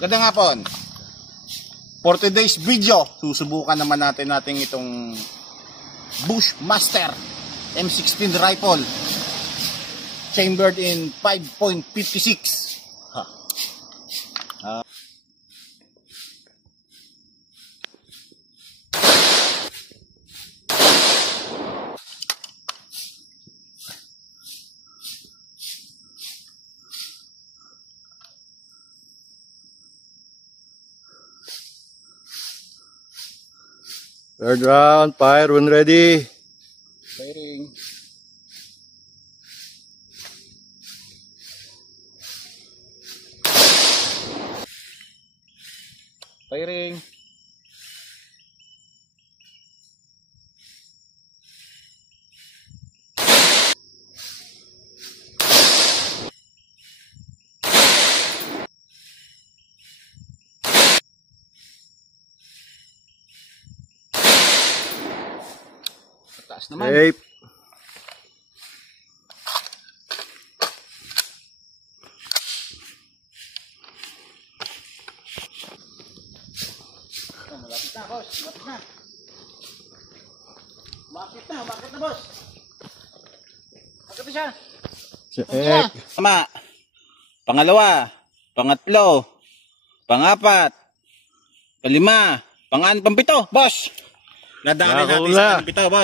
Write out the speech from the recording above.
Gandang hapon. For today's video, susubukan naman natin itong Bushmaster M16 rifle chambered in 5.56. Third round, fire when ready. Firing. Firing. Taas naman. Safe. Malapit na, boss. Malapit na. Umakit na, boss. Umakit na siya. Safe. Tama. Pangalawa, pangatlo, pangapat, palima, pangan, pampito, boss. Nadali natin sa pampito, boss.